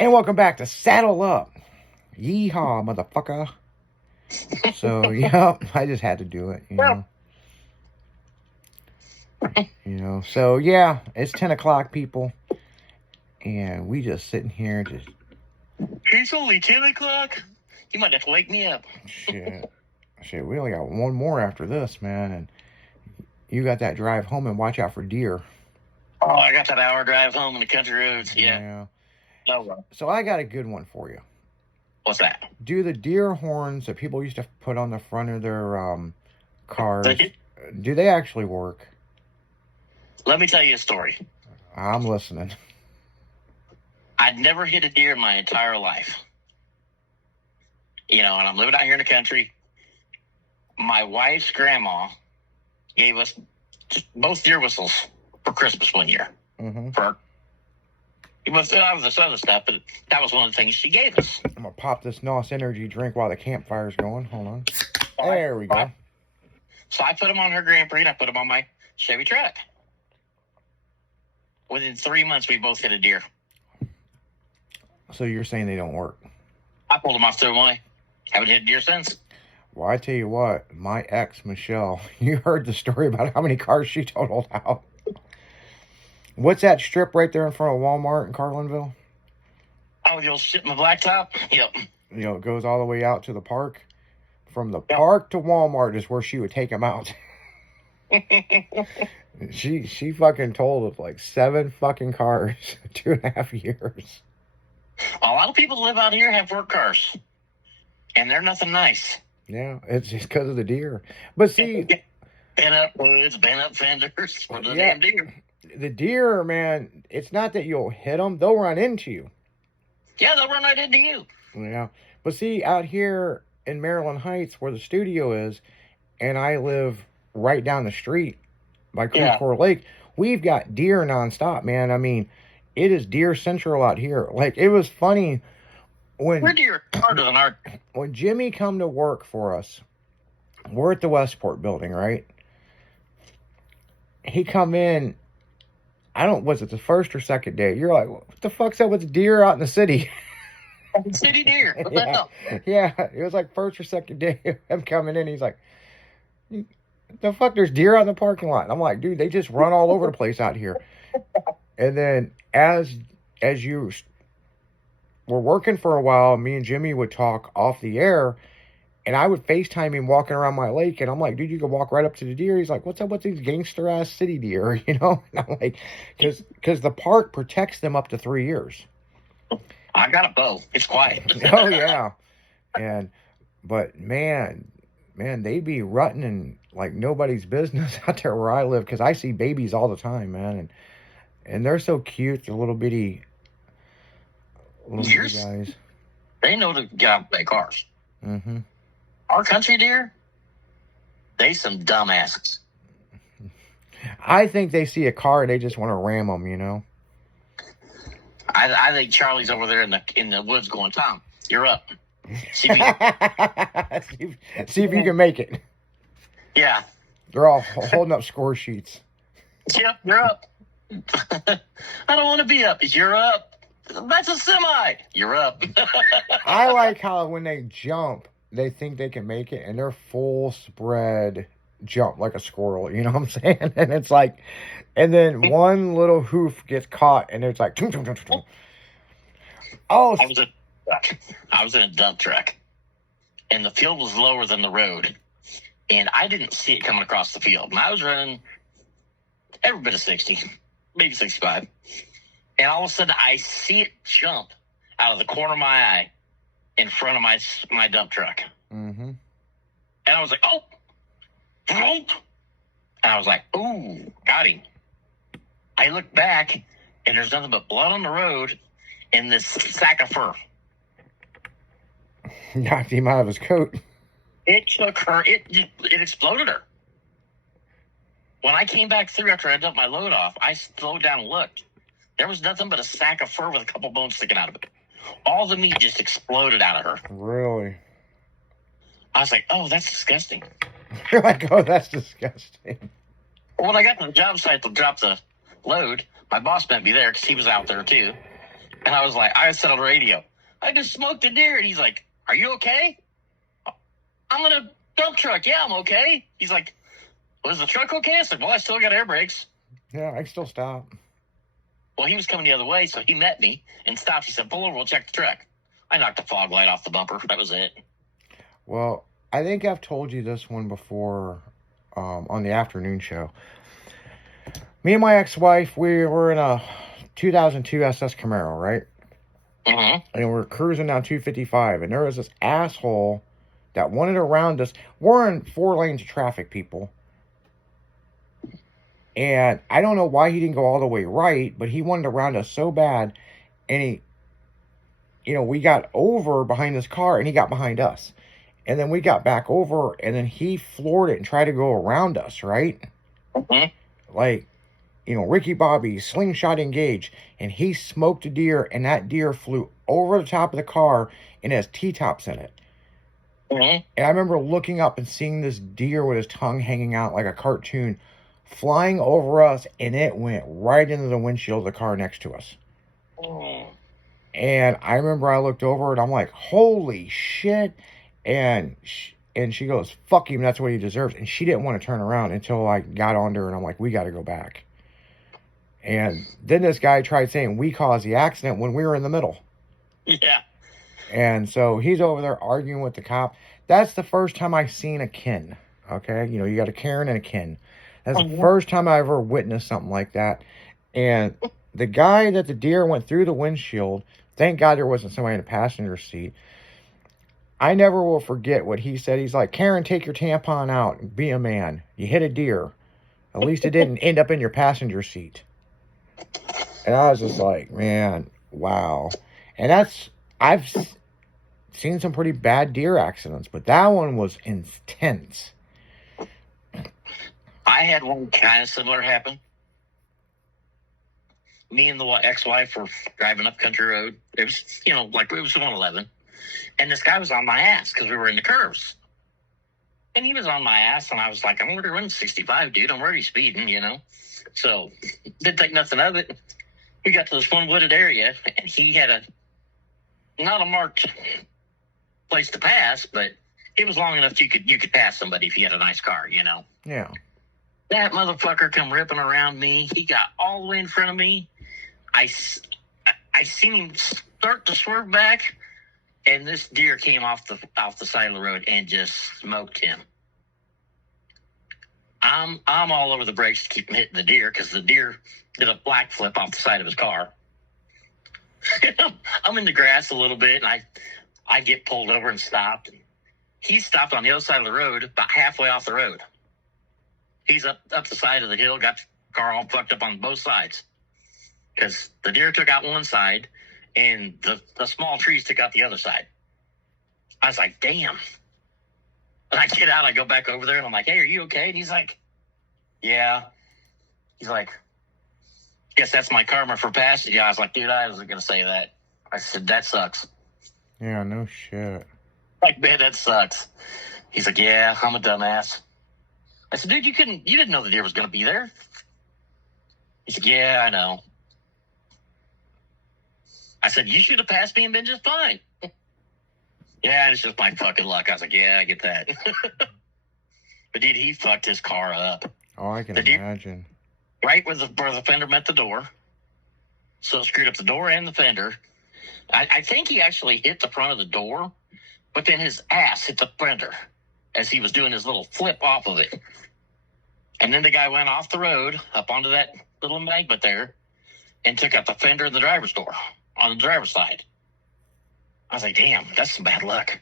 And welcome back to Saddle Up. Yeehaw, motherfucker. So, yeah, I just had to do it, So, yeah, it's 10 o'clock, people. And we just sitting here just... It's only 10 o'clock? You might have to wake me up. Shit, we only got one more after this, man. And you got that drive home and watch out for deer. Oh, I got that hour drive home in the country roads, yeah. Oh, well. So I got a good one for you. What's that? Do the deer horns that people used to put on the front of their cars, do they actually work? Let me tell you a story. I'm listening. I'd never hit a deer in my entire life. And I'm living out here in the country. My wife's grandma gave us both deer whistles for Christmas one year. Mm-hmm. It was this other stuff, but that was one of the things she gave us. I'm going to pop this NOS energy drink while the campfire's going. Hold on. There we go. So I put them on her Grand Prix, and I put them on my Chevy truck. Within 3 months, we both hit a deer. So you're saying they don't work? I pulled them off, threw them away. Haven't hit a deer since. Well, I tell you what, my ex, Michelle, you heard the story about how many cars she totaled out. What's that strip right there in front of Walmart in Carlinville? Oh, the old shit in the blacktop? Yep. It goes all the way out to the park. From the park to Walmart is where she would take them out. She fucking totaled like 7 fucking cars, 2.5 years. A lot of people that live out here have work cars. And they're nothing nice. Yeah, it's just because of the deer. But see... Bent up woods, bent up fenders for the damn deer. The deer, man, it's not that you'll hit them. They'll run into you. Yeah, they'll run right into you. Yeah. But see, out here in Maryland Heights, where the studio is, and I live right down the street by Creve Lake, we've got deer nonstop, man. I mean, it is deer central out here. Like, it was funny when... We're deer harder than our... When Jimmy come to work for us, we're at the Westport building, right? He come in... was it the first or second day? You're like, what the fuck's up with deer out in the city? City deer. What the hell? Yeah, it was like first or second day of him coming in. He's like, the fuck, there's deer out in the parking lot. And I'm like, dude, they just run all over the place out here. And then as you were working for a while, me and Jimmy would talk off the air. And I would FaceTime him walking around my lake, and I'm like, dude, you can walk right up to the deer. He's like, what's up with these gangster-ass city deer, And I'm like, because the park protects them up to 3 years. I got a bow. It's quiet. Oh, yeah. But, man, they be rutting like nobody's business out there where I live, because I see babies all the time, man. And they're so cute, the little bitty guys. They know to get out of their cars. Mm-hmm. Our country deer, they some dumbasses. I think they see a car and they just want to ram them, I think Charlie's over there in the woods going, Tom, you're up. See if you can make it. Yeah. They're all holding up score sheets. Yep, you're up. I don't want to be up. You're up. That's a semi. You're up. I like how when they jump, they think they can make it, and they're full spread jump like a squirrel, you know what I'm saying? And it's like, and then one little hoof gets caught, and it's like, tum, tum, tum, tum. Oh, I was in a dump truck, and the field was lower than the road, and I didn't see it coming across the field. And I was running every bit of 60, maybe 65, and all of a sudden I see it jump out of the corner of my eye in front of my dump truck. Mm-hmm. And I was like, oh. And I was like, ooh, got him. I looked back, and there's nothing but blood on the road and this sack of fur. Knocked him out of his coat. It took her, it exploded her. When I came back through after I dumped my load off, I slowed down and looked. There was nothing but a sack of fur with a couple bones sticking out of it. All the meat just exploded out of her. Really? I was like, oh, that's disgusting. You're like, oh, that's disgusting. Well, when I got to the job site to drop the load, my boss met me there because he was out there too. And I was like, I said on the radio, I just smoked a deer. And he's like, are you okay? I'm in a dump truck. Yeah, I'm okay. He's like, was the truck okay? I said, well, I still got air brakes. Yeah, I still stop. Well, he was coming the other way, so he met me and stopped. He said, pull over, we'll check the truck. I knocked the fog light off the bumper. That was it. Well, I think I've told you this one before on the afternoon show. Me and my ex-wife, we were in a 2002 SS Camaro, right? Mm-hmm. And we're cruising down 255, and there was this asshole that wanted around us. We're in 4 lanes of traffic, people. And I don't know why he didn't go all the way right, but he wanted around us so bad. And he, we got over behind this car, and he got behind us. And then we got back over, and then he floored it and tried to go around us, right? Mm-hmm. Like, Ricky Bobby, slingshot engaged, and he smoked a deer, and that deer flew over the top of the car and has T-tops in it. Mm-hmm. And I remember looking up and seeing this deer with his tongue hanging out like a cartoon flying over us, and it went right into the windshield of the car next to us. Mm. And I remember I looked over and I'm like, holy shit. And she goes, fuck him, that's what he deserves. And she didn't want to turn around until I got onto her, and I'm like, we got to go back. And then this guy tried saying we caused the accident when we were in the middle. Yeah. And so he's over there arguing with the cop. That's the first time I seen a kin. Okay? You got a Karen and a kin. That's the first time I ever witnessed something like that. And the guy that the deer went through the windshield, thank God there wasn't somebody in the passenger seat. I never will forget what he said. He's like, Karen, take your tampon out and be a man. You hit a deer. At least it didn't end up in your passenger seat. And I was just like, man, wow. And I've seen some pretty bad deer accidents, but that one was intense. I had one kind of similar happen. Me and the ex-wife were driving up country road. It was, it was 111. And this guy was on my ass because we were in the curves. And he was on my ass, and I was like, I'm already running 65, dude. I'm already speeding, So, didn't think nothing of it. We got to this one wooded area, and he had not a marked place to pass, but it was long enough you could pass somebody if you had a nice car, Yeah. That motherfucker come ripping around me. He got all the way in front of me. I seen him start to swerve back, and this deer came off the side of the road and just smoked him. I'm all over the brakes to keep him hitting the deer because the deer did a black flip off the side of his car. I'm in the grass a little bit, and I get pulled over and stopped. He stopped on the other side of the road, about halfway off the road. He's up the side of the hill, got the car all fucked up on both sides. Because the deer took out one side, and the small trees took out the other side. I was like, damn. And I get out, I go back over there, and I'm like, hey, are you okay? And he's like, yeah. He's like, guess that's my karma for passing you. I was like, dude, I wasn't going to say that. I said, that sucks. Yeah, no shit. Like, man, that sucks. He's like, yeah, I'm a dumbass. I said, dude, you didn't know the deer was going to be there. He's like, yeah, I know. I said, you should have passed me and been just fine. Yeah, it's just my fucking luck. I was like, yeah, I get that. But dude, he fucked his car up. Oh, I can imagine. Right where the fender met the door. So it screwed up the door and the fender. I think he actually hit the front of the door, but then his ass hit the fender as he was doing his little flip off of it. And then the guy went off the road up onto that little embankment there and took out the fender and the driver's door on the driver's side. I was like, damn, that's some bad luck.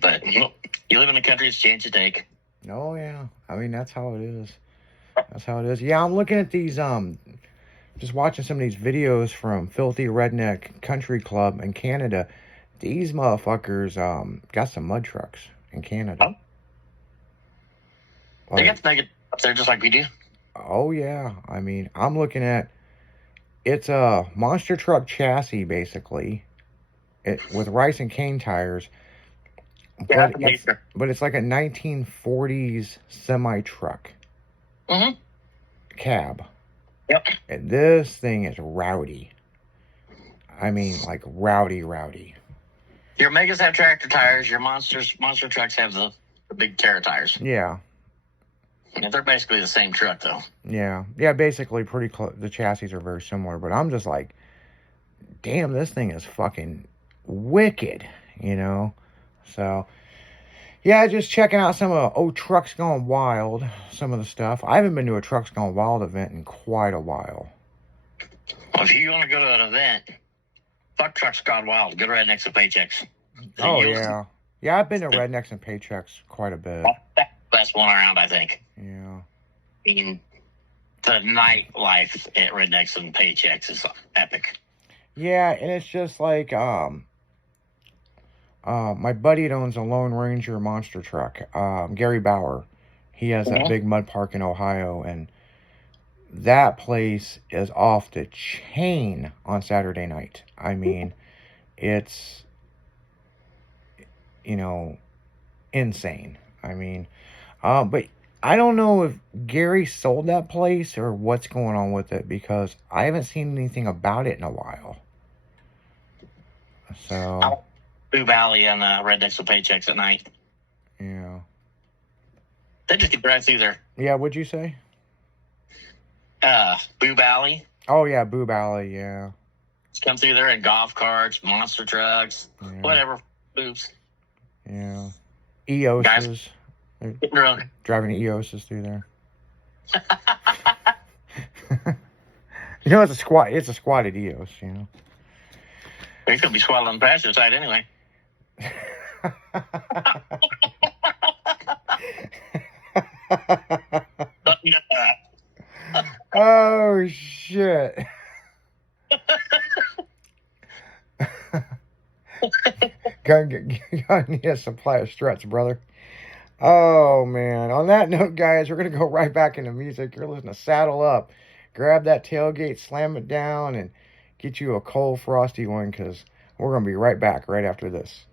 But you live in the country, it's a chance you take. Oh, yeah. I mean, that's how it is. That's how it is. Yeah, I'm looking at these, just watching some of these videos from Filthy Redneck Country Club in Canada. These motherfuckers got some mud trucks in Canada. Oh. They got the nugget up there just like we do. Oh, yeah. I mean, I'm looking at, it's a monster truck chassis, basically, with rice and cane tires. Yeah, but it's like a 1940s semi-truck. Mm-hmm. Cab. Yep. And this thing is rowdy. I mean, like rowdy. Your Megas have tractor tires. Your monster trucks have the big Terra tires. Yeah. And they're basically the same truck, though. Yeah. Basically, pretty close. The chassis are very similar, but I'm just like, damn, this thing is fucking wicked, you know? So, yeah, just checking out some of Trucks Gone Wild, some of the stuff. I haven't been to a Trucks Gone Wild event in quite a while. Well, if you want to go to an event, fuck Trucks Gone Wild. Go to Rednecks and Paychecks. Oh, yeah. Yeah, I've been to Rednecks and Paychecks quite a bit. Best one around, I think. Yeah. I mean, the nightlife at Rednecks and Paychecks is epic. Yeah, and it's just like, my buddy that owns a Lone Ranger monster truck, Gary Bauer. He has that big mud park in Ohio, and that place is off the chain on Saturday night. I mean, it's, you know, insane. I mean, but I don't know if Gary sold that place or what's going on with it, because I haven't seen anything about it in a while. So, Boo Valley and Rednecks and Paychecks at night. yeah. They just can drive through there. Yeah, what'd you say? Boo Valley. Oh, yeah, Boo Valley, yeah. Just come through there in golf carts, monster trucks, whatever. Boobs. Yeah. EOS's. Getting drunk. Driving EOS's through there. You know, it's a squatted EOS, you know. He's going to be squatting on the passenger side anyway. Oh, shit. Gonna need a supply of struts, brother. Oh, man. On that note, guys, we're going to go right back into music. You're listening to Saddle Up. Grab that tailgate, slam it down, and get you a cold, frosty one, because we're going to be right back right after this.